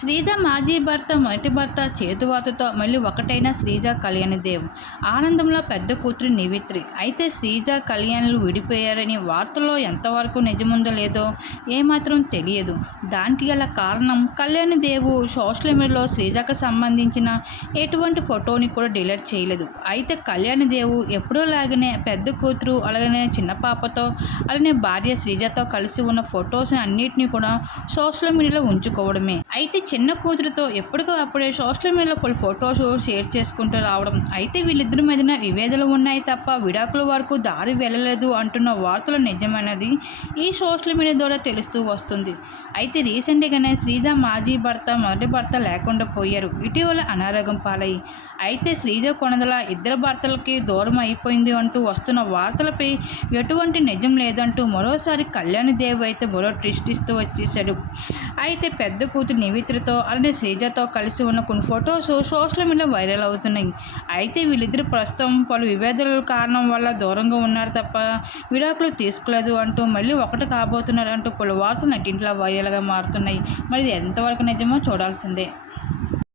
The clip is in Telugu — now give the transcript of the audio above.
శ్రీజ మాజీ భర్త మొదటి భర్త చేతువాతతో మళ్ళీ ఒకటైన శ్రీజ కళ్యాణిదేవ్ ఆనందంలో పెద్ద కూతురు నివిత్రి. అయితే శ్రీజ కళ్యాణులు విడిపోయారని వార్తల్లో ఎంతవరకు నిజముందో లేదో ఏమాత్రం తెలియదు. దానికి గల కారణం కళ్యాణిదేవు సోషల్ మీడియాలో శ్రీజకు సంబంధించిన ఎటువంటి ఫోటోని కూడా డిలీట్ చేయలేదు. అయితే కళ్యాణిదేవు ఎప్పుడూ లాగానే పెద్ద కూతురు అలాగనే చిన్న పాపతో అలానే భార్య శ్రీజతో కలిసి ఉన్న ఫొటోస్ అన్నిటినీ కూడా సోషల్ మీడియాలో ఉంచుకోవడమే. అయితే చిన్న కూతురుతో ఎప్పటికో అప్పుడే సోషల్ మీడియాలో పలు ఫొటోస్ షేర్ చేసుకుంటూ రావడం. అయితే వీళ్ళిద్దరి మధ్యన విభేదాలు ఉన్నాయి తప్ప విడాకుల వరకు దారి వెళ్ళలేదు అంటున్న వార్తలు నిజమైనది ఈ సోషల్ మీడియా ద్వారా తెలుస్తూ వస్తుంది. అయితే రీసెంట్గానే శ్రీజ మాజీ భర్త మొదటి భర్త లేకుండా పోయారు. ఇటీవల అనారోగ్యం పాలయ్యి అయితే శ్రీజ కొనదల ఇద్దరు భర్తలకి దూరం అయిపోయింది అంటూ వస్తున్న వార్తలపై ఎటువంటి నిజం లేదంటూ మరోసారి కళ్యాణ్ దేవ్ అయితే మరో ట్విస్ట్ ఇస్తూ వచ్చేసాడు అయితే పెద్ద కూతురు నివిత్రతో అలానే శ్రీజతో కలిసి ఉన్న కొన్ని ఫొటోస్ సోషల్ మీడియా వైరల్ అవుతున్నాయి. అయితే వీళ్ళిద్దరు ప్రస్తుతం పలు విభేదాల కారణం వల్ల దూరంగా ఉన్నారు తప్ప విడాకులు తీసుకోలేదు అంటూ మళ్ళీ ఒకటి కాబోతున్నారు అంటూ పలు వార్తలు నటింట్లో వైరల్గా మారుతున్నాయి. మరి ఇది ఎంతవరకు నిజమో చూడాల్సిందే.